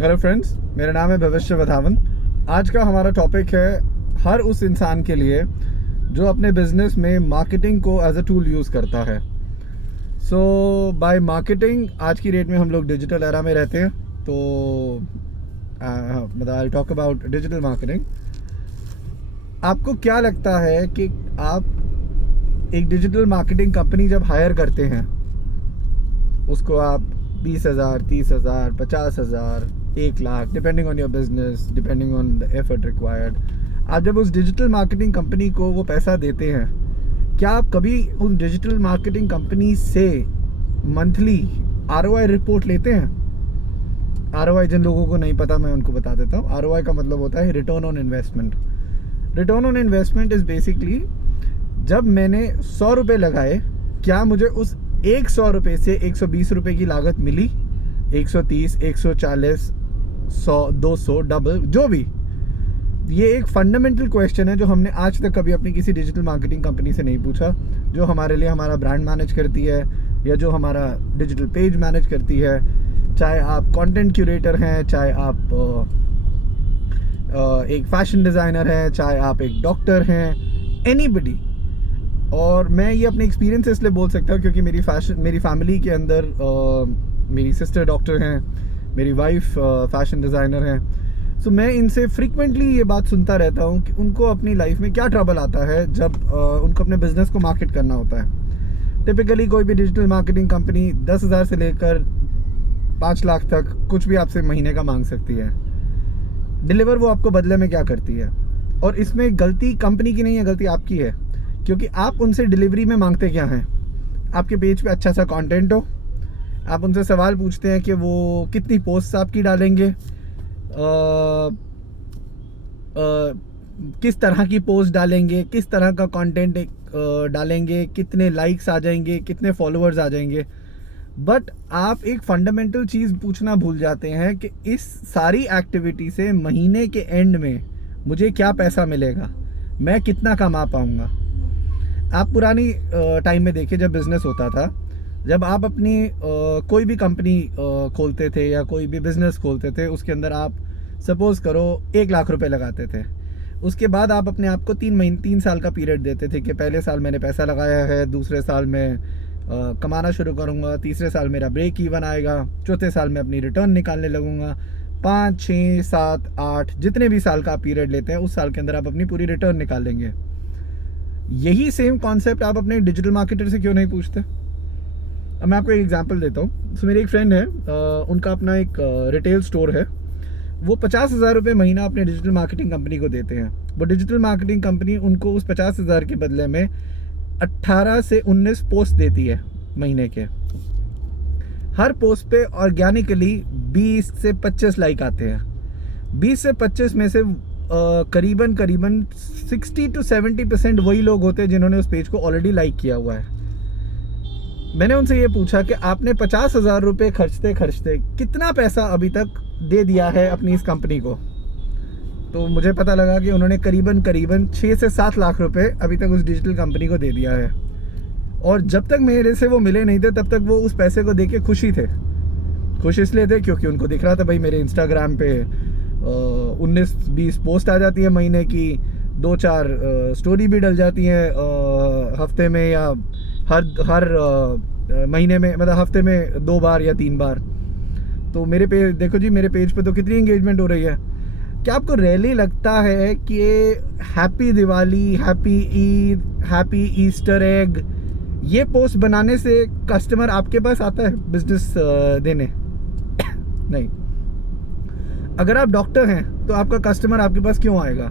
Hello friends, मेरा नाम है भविष्य वधावन। आज का हमारा टॉपिक है हर उस इंसान के लिए जो अपने बिजनेस में मार्केटिंग को एज अ टूल यूज़ करता है। सो बाय मार्केटिंग आज की डेट में हम लोग डिजिटल एरा में रहते हैं, तो मतलब I talk about digital marketing. आपको क्या लगता है कि आप एक डिजिटल मार्केटिंग कंपनी जब हायर करते हैं, उसको आप 20,000, 30,000, 50,000, 1 lakh, depending on your business, depending on the effort required, आप जब उस डिजिटल मार्केटिंग कंपनी को वो पैसा देते हैं, क्या आप कभी उस डिजिटल मार्केटिंग कंपनी से मंथली ROI रिपोर्ट लेते हैं? ROI जिन लोगों को नहीं पता, मैं उनको बता देता हूँ। ROI का मतलब होता है return on investment. Return on investment is basically, जब मैंने 100 रुपये लगाए, क्या मुझे उस 100 रुपये से 120 रुपये की लागत मिली? 130, 140, 100, 200, डबल, जो भी। ये एक फंडामेंटल क्वेश्चन है जो हमने आज तक कभी अपनी किसी डिजिटल मार्केटिंग कंपनी से नहीं पूछा, जो हमारे लिए हमारा ब्रांड मैनेज करती है या जो हमारा डिजिटल पेज मैनेज करती है। चाहे आप कंटेंट क्यूरेटर हैं, चाहे आप एक फैशन डिज़ाइनर हैं, चाहे आप एक डॉक्टर हैं, एनीबडी। और मैं ये अपने एक्सपीरियंस से इसलिए बोल सकता हूँ क्योंकि मेरी फैमिली के अंदर मेरी सिस्टर डॉक्टर हैं, मेरी वाइफ फैशन डिज़ाइनर हैं। सो मैं इनसे फ्रीक्वेंटली ये बात सुनता रहता हूँ कि उनको अपनी लाइफ में क्या ट्रबल आता है जब उनको अपने बिज़नेस को मार्केट करना होता है। टिपिकली कोई भी डिजिटल मार्केटिंग कंपनी 10,000 से लेकर 5 लाख तक कुछ भी आपसे महीने का मांग सकती है। डिलीवर वो आपको बदले में क्या करती है? और इसमें गलती कंपनी की नहीं है, गलती आपकी है, क्योंकि आप उनसे डिलीवरी में मांगते क्या हैं? आपके पेज पे अच्छा सा कंटेंट हो, आप उनसे सवाल पूछते हैं कि वो कितनी पोस्ट्स आपकी डालेंगे, किस तरह की पोस्ट डालेंगे, किस तरह का कंटेंट डालेंगे, कितने लाइक्स आ जाएंगे, कितने फॉलोअर्स आ जाएंगे। बट आप एक फंडामेंटल चीज़ पूछना भूल जाते हैं कि इस सारी एक्टिविटी से महीने के एंड में मुझे क्या पैसा मिलेगा, मैं कितना कमा पाऊँगा। आप पुरानी टाइम में देखिए, जब बिज़नेस होता था, जब आप अपनी कोई भी कंपनी खोलते थे या कोई भी बिज़नेस खोलते थे, उसके अंदर आप सपोज़ करो 1 लाख रुपए लगाते थे। उसके बाद आप अपने आप को 3 साल का पीरियड देते थे कि पहले साल मैंने पैसा लगाया है, दूसरे साल में कमाना शुरू करूँगा, तीसरे साल मेरा ब्रेक इवन आएगा, चौथे साल में अपनी रिटर्न निकालने लगूंगा। 5, 6, 7, 8 जितने भी साल का आप पीरियड लेते हैं, उस साल के अंदर आप अपनी पूरी रिटर्न निकालेंगे। यही सेम कॉन्सेप्ट आप अपने डिजिटल मार्केटर से क्यों नहीं पूछते? अब मैं आपको एक एग्जांपल देता हूँ। तो मेरी एक फ्रेंड है, उनका अपना एक रिटेल स्टोर है। वो 50,000 रुपये महीना अपने डिजिटल मार्केटिंग कंपनी को देते हैं। वो डिजिटल मार्केटिंग कंपनी उनको उस 50,000 के बदले में 18 से 19 पोस्ट देती है महीने के। हर पोस्ट पे ऑर्गेनिकली 20 से 25 लाइक आते हैं। 20 से 25 में से करीबन 60 to 70% वही लोग होते हैं जिन्होंने उस पेज को ऑलरेडी लाइक किया हुआ है। मैंने उनसे ये पूछा कि आपने 50,000 रुपये खर्चते खर्चते कितना पैसा अभी तक दे दिया है अपनी इस कंपनी को? तो मुझे पता लगा कि उन्होंने करीबन 6 से 7 लाख रुपए अभी तक उस डिजिटल कंपनी को दे दिया है। और जब तक मेरे से वो मिले नहीं थे, तब तक वो उस पैसे को देके खुशी थे। खुश इसलिए थे क्योंकि उनको दिख रहा था, भाई मेरे इंस्टाग्राम पे 19-20 पोस्ट आ जाती है महीने की, 2-4 स्टोरी भी डल जाती हैं हफ्ते में या हर महीने में, मतलब हफ्ते में 2 बार या 3 बार। तो मेरे पेज देखो जी, मेरे पेज पे तो कितनी एंगेजमेंट हो रही है। क्या आपको रियली लगता है कि happy Diwali, happy Eid, happy Easter egg, ये पोस्ट बनाने से कस्टमर आपके पास आता है बिजनेस देने? नहीं। अगर आप डॉक्टर हैं तो आपका कस्टमर आपके पास क्यों आएगा?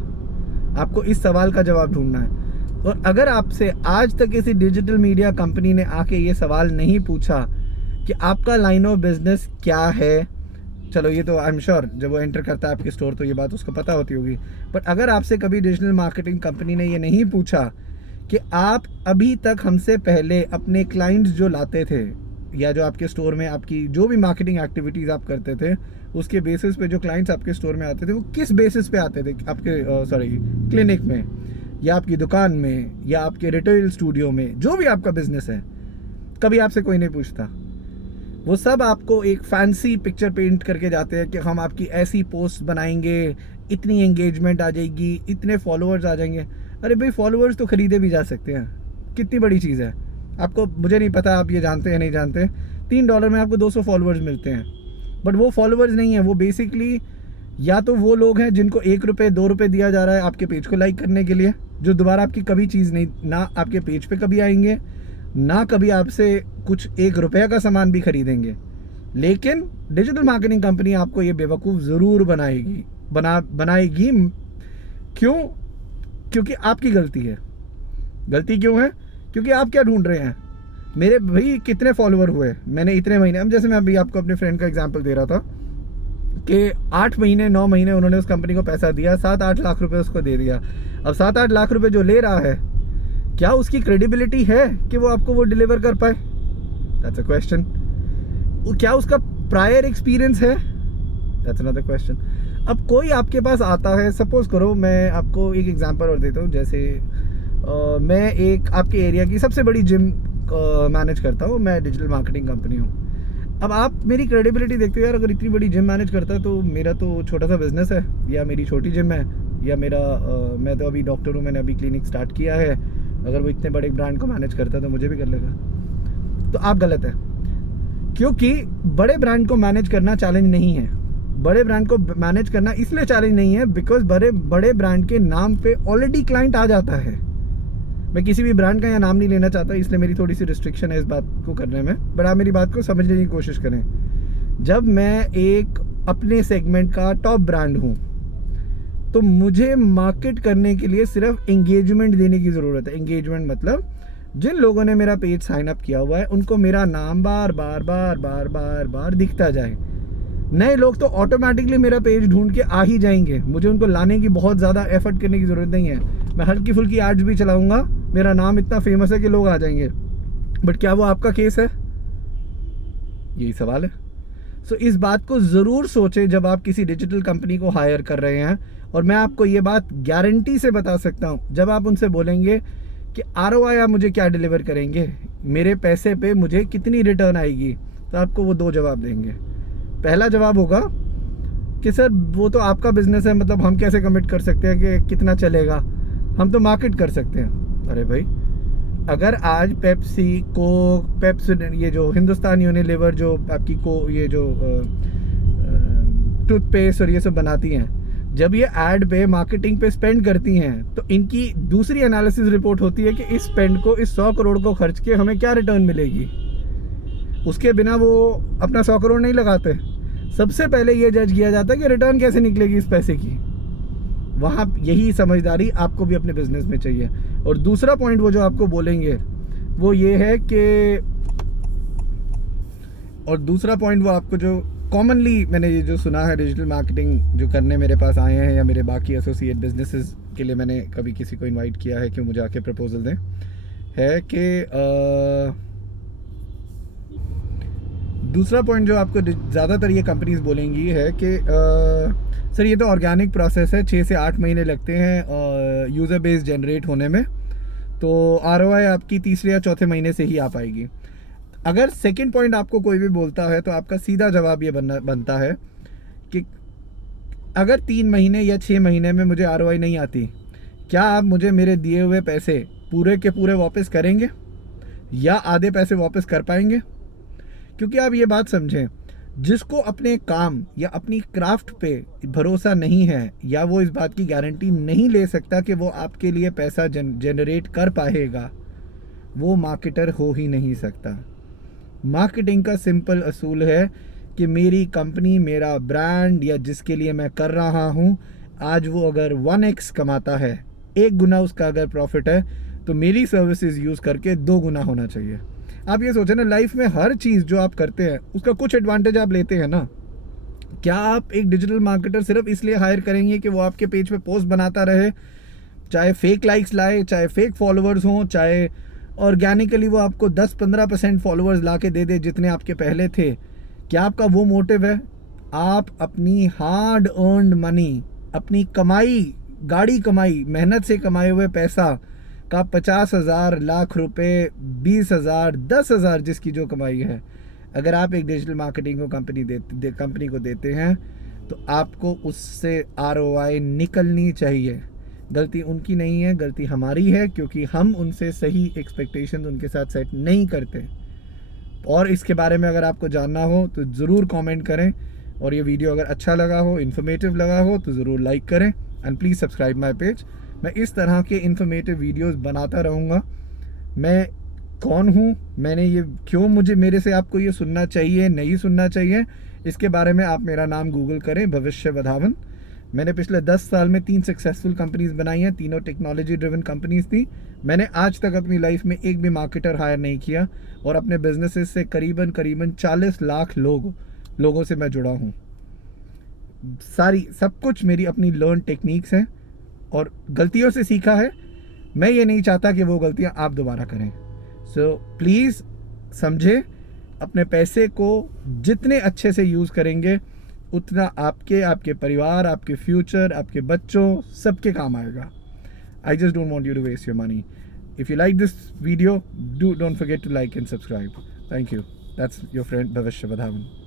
आपको इस सवाल का जवाब ढूंढना है। और अगर आपसे आज तक किसी डिजिटल मीडिया कंपनी ने आके ये सवाल नहीं पूछा कि आपका लाइन ऑफ बिजनेस क्या है, चलो ये तो आई एम श्योर जब वो एंटर करता है आपके स्टोर तो ये बात उसको पता होती होगी, बट अगर आपसे कभी डिजिटल मार्केटिंग कंपनी ने ये नहीं पूछा कि आप अभी तक हमसे पहले अपने क्लाइंट्स जो लाते थे या जो आपके स्टोर में आपकी जो भी मार्केटिंग एक्टिविटीज़ आप करते थे, उसके बेसिस पे जो क्लाइंट्स आपके स्टोर में आते थे, वो किस बेसिस पे आते थे आपके क्लिनिक में या आपकी दुकान में या आपके रिटेल स्टूडियो में, जो भी आपका बिजनेस है, कभी आपसे कोई नहीं पूछता। वो सब आपको एक फैंसी पिक्चर पेंट करके जाते हैं कि हम आपकी ऐसी पोस्ट बनाएंगे, इतनी एंगेजमेंट आ जाएगी, इतने फॉलोअर्स आ जाएंगे। अरे भाई, फॉलोअर्स तो खरीदे भी जा सकते हैं, कितनी बड़ी चीज़ है। आपको, मुझे नहीं पता आप ये जानते हैं नहीं जानते, $3 में आपको 200 फॉलोअर्स मिलते हैं। बट वो फॉलोअर्स नहीं है, वो बेसिकली या तो वो लोग हैं जिनको ₹1 ₹2 दिया जा रहा है आपके पेज को लाइक करने के लिए, जो दोबारा आपकी कभी चीज़ नहीं, ना आपके पेज पे कभी आएंगे, ना कभी आपसे कुछ ₹1 का सामान भी खरीदेंगे। लेकिन डिजिटल मार्केटिंग कंपनी आपको ये बेवकूफ़ ज़रूर बनाएगी। क्यों? क्योंकि आपकी गलती है। गलती क्यों है? क्योंकि आप क्या ढूंढ रहे हैं? मेरे भाई कितने फॉलोअर हुए मैंने इतने महीने, अब जैसे मैं अभी आपको अपने फ्रेंड का एग्जांपल दे रहा था कि 8 महीने 9 महीने उन्होंने उस कंपनी को पैसा दिया, 7-8 लाख रुपए उसको दे दिया। अब 7-8 लाख रुपए जो ले रहा है, क्या उसकी क्रेडिबिलिटी है कि वो आपको वो डिलीवर कर पाए? That's a question. क्या उसका प्रायर एक्सपीरियंस है? That's another question. अब कोई आपके पास आता है, सपोज करो मैं आपको एक एग्जांपल और देता हूँ, जैसे मैं एक आपके एरिया की सबसे बड़ी जिम मैनेज करता हूँ, मैं डिजिटल मार्केटिंग कंपनी हूँ। अब आप मेरी क्रेडिबिलिटी देखते हो, यार अगर इतनी बड़ी जिम मैनेज करता है तो मेरा तो छोटा सा बिजनेस है, या मेरी छोटी जिम है, या मेरा मैं तो अभी डॉक्टर हूँ, मैंने अभी क्लिनिक स्टार्ट किया है, अगर वो इतने बड़े ब्रांड को मैनेज करता है तो मुझे भी कर लेगा। तो आप गलत है, क्योंकि बड़े ब्रांड को मैनेज करना चैलेंज नहीं है। बड़े ब्रांड को मैनेज करना इसलिए चैलेंज नहीं है बिकॉज बड़े ब्रांड के नाम पे ऑलरेडी क्लाइंट आ जाता है। मैं किसी भी ब्रांड का यहाँ नाम नहीं लेना चाहता, इसलिए मेरी थोड़ी सी रिस्ट्रिक्शन है इस बात को करने में, बट आप मेरी बात को समझने की कोशिश करें। जब मैं एक अपने सेगमेंट का टॉप ब्रांड हूँ तो मुझे मार्केट करने के लिए सिर्फ एंगेजमेंट देने की ज़रूरत है। एंगेजमेंट मतलब जिन लोगों ने मेरा पेज साइन अप किया हुआ है उनको मेरा नाम बार बार दिखता जाए। नए लोग तो ऑटोमेटिकली मेरा पेज ढूंढ के आ ही जाएंगे, मुझे उनको लाने की बहुत ज़्यादा एफर्ट करने की ज़रूरत नहीं है। मैं हल्की फुल्की एड्स भी चलाऊंगा, मेरा नाम इतना फेमस है कि लोग आ जाएंगे। बट क्या वो आपका केस है? यही सवाल है। सो इस बात को ज़रूर सोचें जब आप किसी डिजिटल कंपनी को हायर कर रहे हैं। और मैं आपको ये बात गारंटी से बता सकता हूँ, जब आप उनसे बोलेंगे कि ROI आप मुझे क्या डिलीवर करेंगे, मेरे पैसे पे मुझे कितनी रिटर्न आएगी, तो आपको वो 2 जवाब देंगे। पहला जवाब होगा कि सर वो तो आपका बिजनेस है, मतलब हम कैसे कमिट कर सकते हैं कि कितना चलेगा, हम तो मार्केट कर सकते हैं। अरे भाई, अगर आज पेप्सी, कोक, पेप्सोडेंट, ये जो हिंदुस्तान यूनिलीवर जो आपकी ये जो टूथपेस्ट और ये सब बनाती हैं, जब ये ऐड पे मार्केटिंग पे स्पेंड करती हैं तो इनकी दूसरी एनालिसिस रिपोर्ट होती है कि इस स्पेंड को, इस 100 करोड़ को खर्च के हमें क्या रिटर्न मिलेगी। उसके बिना वो अपना 100 करोड़ नहीं लगाते। सबसे पहले ये जज किया जाता है कि रिटर्न कैसे निकलेगी इस पैसे की। वहाँ यही समझदारी आपको भी अपने बिजनेस में चाहिए। और दूसरा पॉइंट वो जो आपको बोलेंगे वो ये है कि, और दूसरा पॉइंट वो आपको जो कॉमनली मैंने ये जो सुना है, डिजिटल मार्केटिंग जो करने मेरे पास आए हैं या मेरे बाकी एसोसिएट बिजनेसेस के लिए मैंने कभी किसी को इनवाइट किया है कि मुझे आके प्रपोजल दें, है कि दूसरा पॉइंट जो आपको ज़्यादातर ये कंपनीज बोलेंगी है कि सर ये तो ऑर्गेनिक प्रोसेस है, 6 से 8 महीने लगते हैं यूज़र बेस जनरेट होने में, तो ROI आपकी तीसरे या चौथे महीने से ही आ पाएगी। अगर सेकंड पॉइंट आपको कोई भी बोलता है तो आपका सीधा जवाब ये बनता है कि अगर 3 महीने या 6 महीने में मुझे ROI नहीं आती, क्या आप मुझे मेरे दिए हुए पैसे पूरे के पूरे वापस करेंगे या आधे पैसे वापस कर पाएंगे? क्योंकि आप ये बात समझें, जिसको अपने काम या अपनी क्राफ्ट पे भरोसा नहीं है या वो इस बात की गारंटी नहीं ले सकता कि वो आपके लिए पैसा जनरेट कर पाएगा, वो मार्केटर हो ही नहीं सकता। मार्केटिंग का सिंपल असूल है कि मेरी कंपनी, मेरा ब्रांड या जिसके लिए मैं कर रहा हूँ, आज वो अगर 1x कमाता है, 1 गुना उसका अगर प्रॉफिट है, तो मेरी सर्विसेज यूज़ करके 2 गुना होना चाहिए। आप ये सोचें ना, लाइफ में हर चीज़ जो आप करते हैं उसका कुछ एडवांटेज आप लेते हैं ना। क्या आप एक डिजिटल मार्केटर सिर्फ इसलिए हायर करेंगे कि वो आपके पेज पे पोस्ट बनाता रहे, चाहे फेक लाइक्स लाए, चाहे फेक फॉलोअर्स हों, चाहे ऑर्गेनिकली वो आपको 10-15% फॉलोअर्स ला के दे जितने आपके पहले थे? क्या आपका वो मोटिव है? आप अपनी हार्ड अर्नड मनी, अपनी कमाई, गाड़ी कमाई, मेहनत से कमाए हुए पैसा का 50,000, लाख रुपए, 20,000, 10,000 जिसकी जो कमाई है, अगर आप एक डिजिटल मार्केटिंग को कंपनी को देते हैं तो आपको उससे ROI निकलनी चाहिए। गलती उनकी नहीं है, गलती हमारी है, क्योंकि हम उनसे सही एक्सपेक्टेशन उनके साथ सेट नहीं करते। और इसके बारे में अगर आपको जानना हो तो ज़रूर कमेंट करें, और ये वीडियो अगर अच्छा लगा हो, इन्फॉर्मेटिव लगा हो तो ज़रूर लाइक करें and please subscribe my page. मैं इस तरह के इन्फॉर्मेटिव वीडियोस बनाता रहूँगा। मैं कौन हूँ, मैंने ये क्यों, मुझे मेरे से आपको ये सुनना चाहिए नहीं सुनना चाहिए, इसके बारे में आप मेरा नाम गूगल करें, भविष्य वधावन। मैंने पिछले 10 साल में 3 सक्सेसफुल कंपनीज बनाई हैं, तीनों टेक्नोलॉजी ड्रिवन कंपनीज थी। मैंने आज तक अपनी लाइफ में एक भी मार्केटर हायर नहीं किया, और अपने बिजनेसेस से करीबन 40 लाख लोगों से मैं जुड़ा हूँ। सब कुछ मेरी अपनी लर्न टेक्निक्स हैं और गलतियों से सीखा है। मैं ये नहीं चाहता कि वो गलतियाँ आप दोबारा करें। सो प्लीज़ समझे, अपने पैसे को जितने अच्छे से यूज़ करेंगे उतना आपके परिवार, आपके फ्यूचर, आपके बच्चों, सबके काम आएगा। I just don't want you to waste your money. If you like this video, don't forget to like and subscribe. Thank you. That's your friend Bhavishya Vadhavan.